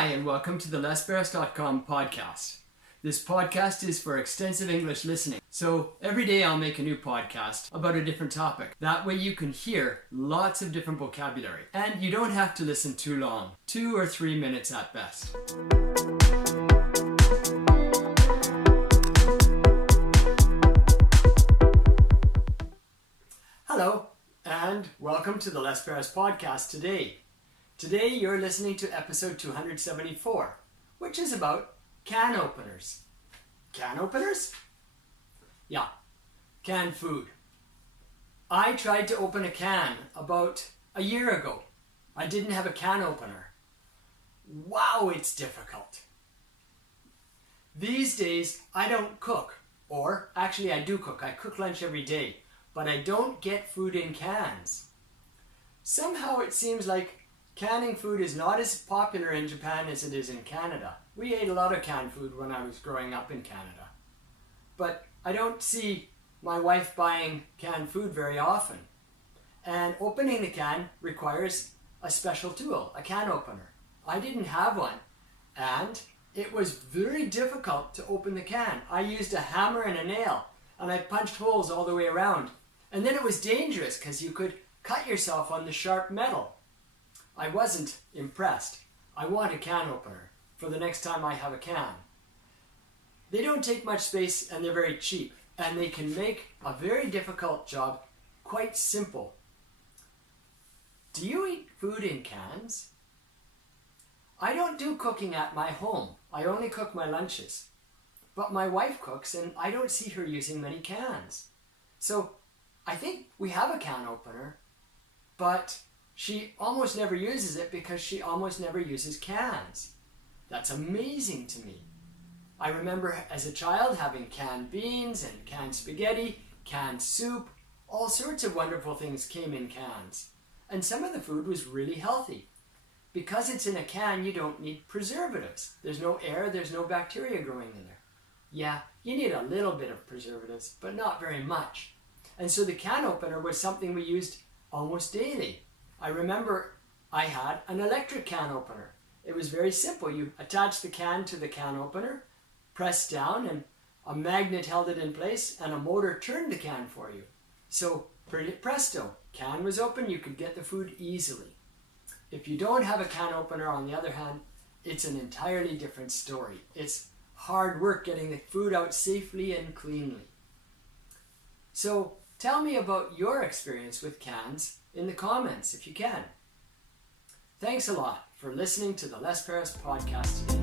Hi, and welcome to the lessbears.com podcast. This podcast is for extensive English listening. So every day I'll make a new podcast about a different topic. That way you can hear lots of different vocabulary. And you don't have to listen too long, 2 or 3 minutes at best. Hello, and welcome to the Les Bears podcast today. Today you're listening to episode 274, which is about can openers. Can openers? Yeah, canned food. I tried to open a can about a year ago. I didn't have a can opener. Wow, it's difficult. These days I don't cook, or actually I do cook. I cook lunch every day, but I don't get food in cans. Somehow it seems like canning food is not as popular in Japan as it is in Canada. We ate a lot of canned food when I was growing up in Canada. But I don't see my wife buying canned food very often. And opening the can requires a special tool, a can opener. I didn't have one, and it was very difficult to open the can. I used a hammer and a nail, and I punched holes all the way around. And then it was dangerous because you could cut yourself on the sharp metal. I wasn't impressed. I want a can opener for the next time I have a can. They don't take much space and they're very cheap, and they can make a very difficult job quite simple. Do you eat food in cans? I don't do cooking at my home. I only cook my lunches. But my wife cooks and I don't see her using many cans. So I think we have a can opener, but she almost never uses it because she almost never uses cans. That's amazing to me. I remember as a child having canned beans and canned spaghetti, canned soup, all sorts of wonderful things came in cans. And some of the food was really healthy. Because it's in a can, you don't need preservatives. There's no air, there's no bacteria growing in there. Yeah, you need a little bit of preservatives, but not very much. And so the can opener was something we used almost daily. I remember I had an electric can opener. It was very simple. You attach the can to the can opener, press down, and a magnet held it in place, and a motor turned the can for you. So, pretty presto, can was open, you could get the food easily. If you don't have a can opener, on the other hand, it's an entirely different story. It's hard work getting the food out safely and cleanly. So, tell me about your experience with cans in the comments if you can. Thanks a lot for listening to the Les Bears podcast today.